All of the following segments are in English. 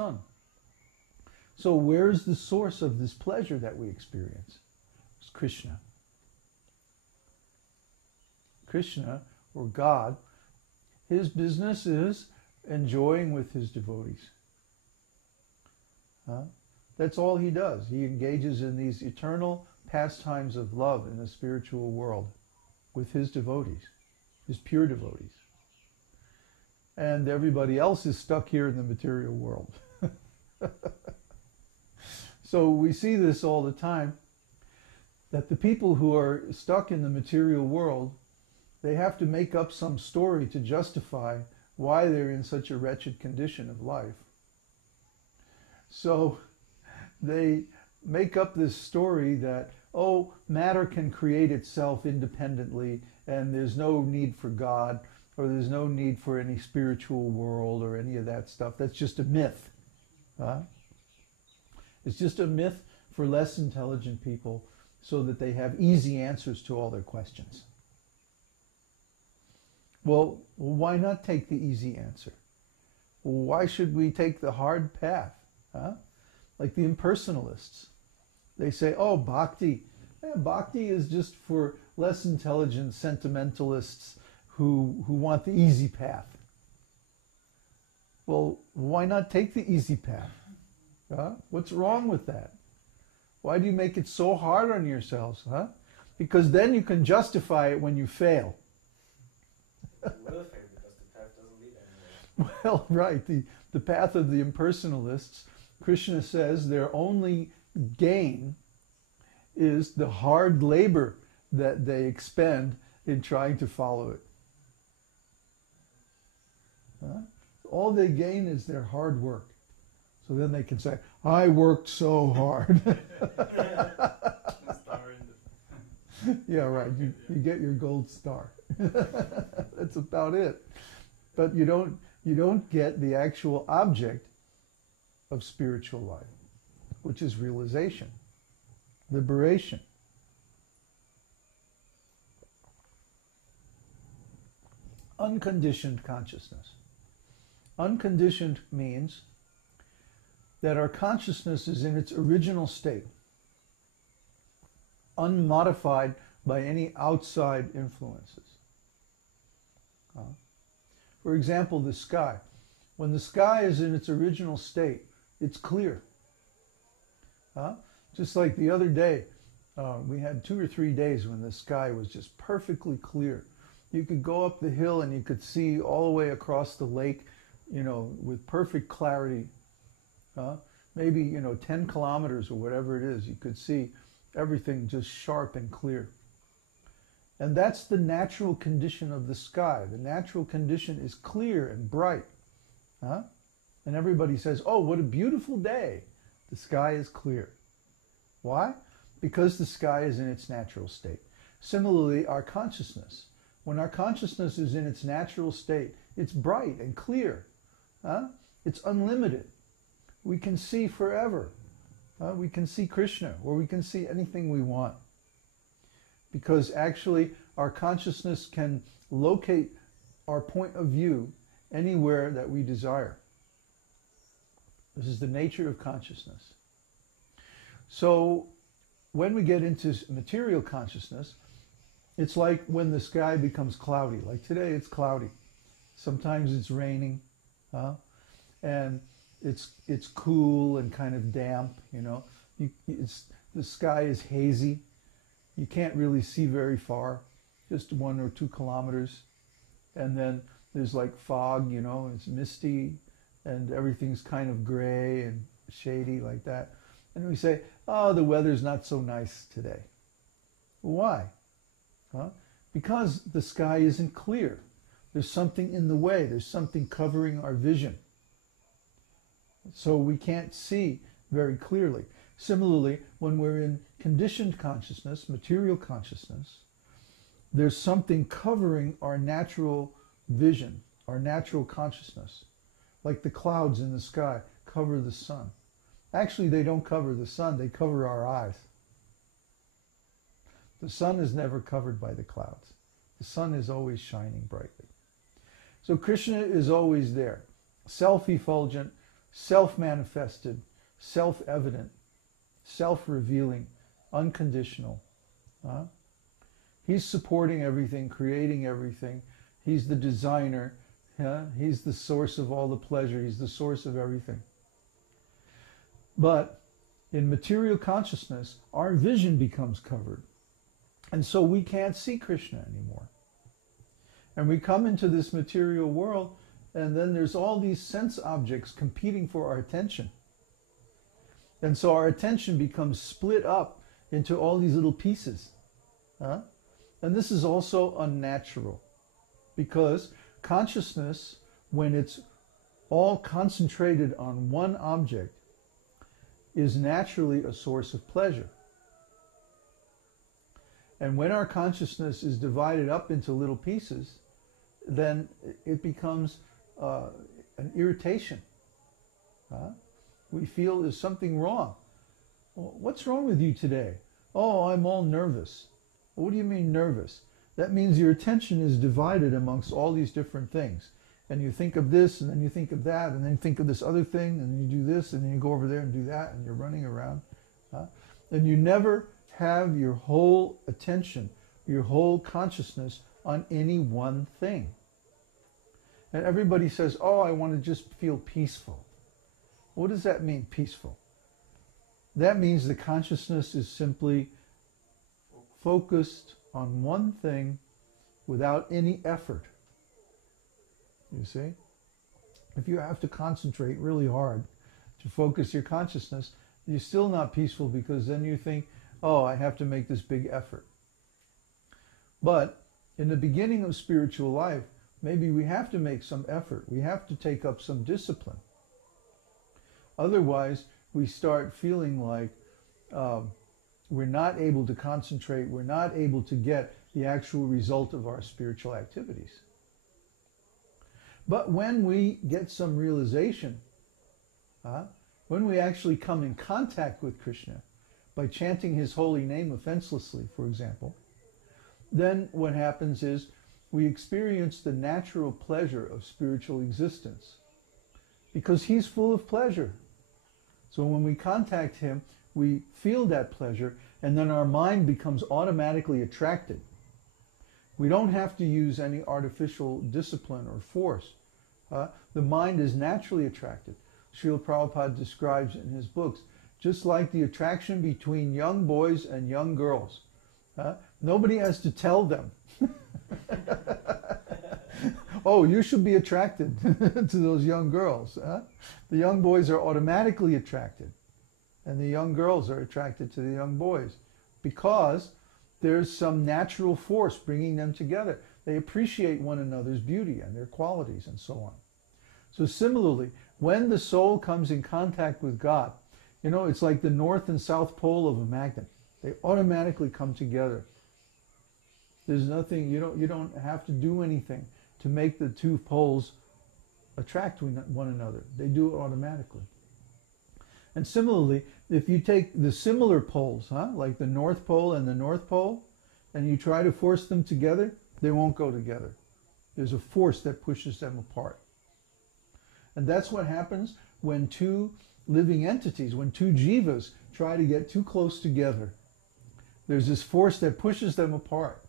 sun. So where's the source of this pleasure that we experience? It's Krishna. Krishna, or God, his business is enjoying with his devotees. That's all he does. He engages in these eternal pastimes of love in the spiritual world with his devotees, his pure devotees. And everybody else is stuck here in the material world. So we see this all the time, that the people who are stuck in the material world, they have to make up some story to justify why they're in such a wretched condition of life. So they make up this story that, oh, matter can create itself independently and there's no need for God, or there's no need for any spiritual world or any of that stuff. That's just a myth. It's just a myth for less intelligent people so that they have easy answers to all their questions. Well, why not take the easy answer? Why should we take the hard path? Like the impersonalists. They say, oh, bhakti. Bhakti is just for less intelligent sentimentalists who want the easy path. Well, why not take the easy path? What's wrong with that? Why do you make it so hard on yourselves? Because then you can justify it when you fail. Will fail because the path doesn't lead anywhere. Well, right. The path of the impersonalists, Krishna says their only gain is the hard labor that they expend in trying to follow it. All they gain is their hard work. So then they can say, I worked so hard. Yeah, right. You get your gold star. That's about it. But you don't get the actual object of spiritual life, which is realization, liberation. Unconditioned consciousness. Unconditioned means that our consciousness is in its original state, unmodified by any outside influences. For example, the sky. When the sky is in its original state, it's clear. Just like the other day, we had 2 or 3 days when the sky was just perfectly clear. You could go up the hill and you could see all the way across the lake, with perfect clarity. Maybe 10 kilometers or whatever it is, you could see everything just sharp and clear. And that's the natural condition of the sky. The natural condition is clear and bright. And everybody says, oh, what a beautiful day. The sky is clear. Why? Because the sky is in its natural state. Similarly, our consciousness. When our consciousness is in its natural state, it's bright and clear. It's unlimited. We can see forever. We can see Krishna, or we can see anything we want. Because actually our consciousness can locate our point of view anywhere that we desire. This is the nature of consciousness. So when we get into material consciousness, it's like when the sky becomes cloudy. Like today it's cloudy. Sometimes it's raining. And it's cool and kind of damp, the sky is hazy. You can't really see very far, just 1 or 2 kilometers. And then there's like fog, it's misty and everything's kind of gray and shady like that. And we say, oh, the weather's not so nice today. Why? Because the sky isn't clear. There's something in the way. There's something covering our vision. So we can't see very clearly. Similarly, when we're in conditioned consciousness, material consciousness, there's something covering our natural vision, our natural consciousness. Like the clouds in the sky cover the sun. Actually, they don't cover the sun, they cover our eyes. The sun is never covered by the clouds. The sun is always shining brightly. So Krishna is always there, self-effulgent, self-manifested, self-evident, self-revealing, unconditional. He's supporting everything, creating everything. He's the designer. He's the source of all the pleasure. He's the source of everything. But in material consciousness, our vision becomes covered. And so we can't see Krishna anymore. And we come into this material world, and then there's all these sense objects competing for our attention. And so our attention becomes split up into all these little pieces. And this is also unnatural, because consciousness, when it's all concentrated on one object, is naturally a source of pleasure. And when our consciousness is divided up into little pieces, then it becomes an irritation. We feel there's something wrong. Well, what's wrong with you today? Oh, I'm all nervous. What do you mean nervous? That means your attention is divided amongst all these different things. And you think of this, and then you think of that, and then think of this other thing, and you do this, and then you go over there and do that, and you're running around. And you never have your whole attention, your whole consciousness on any one thing. And everybody says, oh, I want to just feel peaceful. What does that mean, peaceful? That means the consciousness is simply focused on one thing without any effort. You see? If you have to concentrate really hard to focus your consciousness, you're still not peaceful, because then you think, oh, I have to make this big effort. But in the beginning of spiritual life, maybe we have to make some effort. We have to take up some discipline. Otherwise, we start feeling like we're not able to concentrate, we're not able to get the actual result of our spiritual activities. But when we get some realization, when we actually come in contact with Krishna, by chanting his holy name offenselessly, for example, then what happens is we experience the natural pleasure of spiritual existence, because he's full of pleasure. So when we contact him, we feel that pleasure, and then our mind becomes automatically attracted. We don't have to use any artificial discipline or force. The mind is naturally attracted. Srila Prabhupada describes in his books, just like the attraction between young boys and young girls. Nobody has to tell them. Oh, you should be attracted to those young girls. The young boys are automatically attracted, and the young girls are attracted to the young boys, because there's some natural force bringing them together. They appreciate one another's beauty and their qualities and so on. So similarly, when the soul comes in contact with God, it's like the north and south pole of a magnet. They automatically come together. There's nothing, you don't have to do anything to make the two poles attract one another. They do it automatically. And similarly, if you take the similar poles, like the North Pole and the North Pole, and you try to force them together, they won't go together. There's a force that pushes them apart. And that's what happens when two living entities, when two jivas try to get too close together. There's this force that pushes them apart.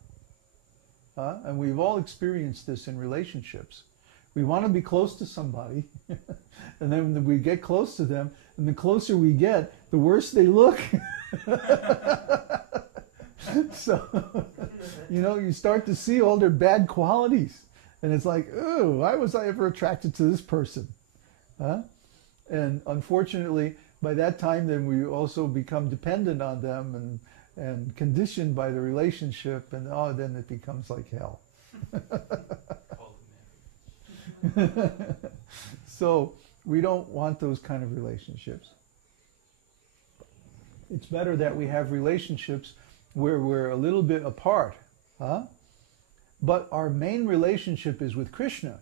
And we've all experienced this in relationships. We want to be close to somebody, and then when we get close to them, and the closer we get, the worse they look. So, you start to see all their bad qualities. And it's like, oh, why was I ever attracted to this person? And unfortunately, by that time, then we also become dependent on them and conditioned by the relationship, and then it becomes like hell. So we don't want those kind of relationships. It's better that we have relationships where we're a little bit apart, but our main relationship is with Krishna.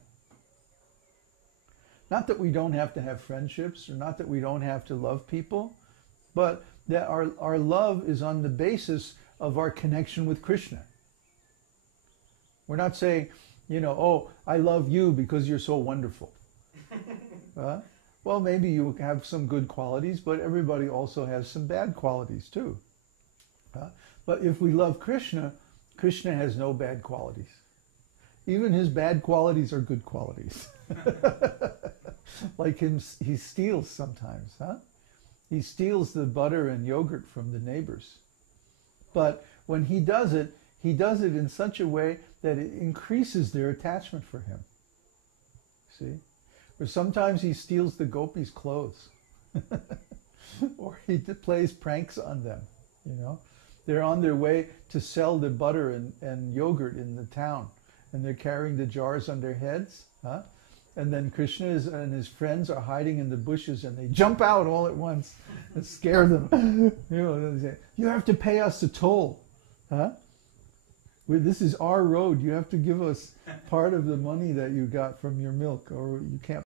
Not that we don't have to have friendships, or not that we don't have to love people, but that our love is on the basis of our connection with Krishna. We're not saying, oh, I love you because you're so wonderful. Well, Well, maybe you have some good qualities, but everybody also has some bad qualities too. But if we love Krishna, Krishna has no bad qualities. Even his bad qualities are good qualities. Like him, he steals sometimes, huh? He steals the butter and yogurt from the neighbors. But when he does it in such a way that it increases their attachment for him. See? Or sometimes he steals the gopis' clothes. Or he plays pranks on them, you know. They're on their way to sell the butter and yogurt in the town. And they're carrying the jars on their heads, huh? And then Krishna and his friends are hiding in the bushes, and they jump out all at once and scare them. You know, they say, "You have to pay us a toll, huh? This is our road. You have to give us part of the money that you got from your milk, or you can't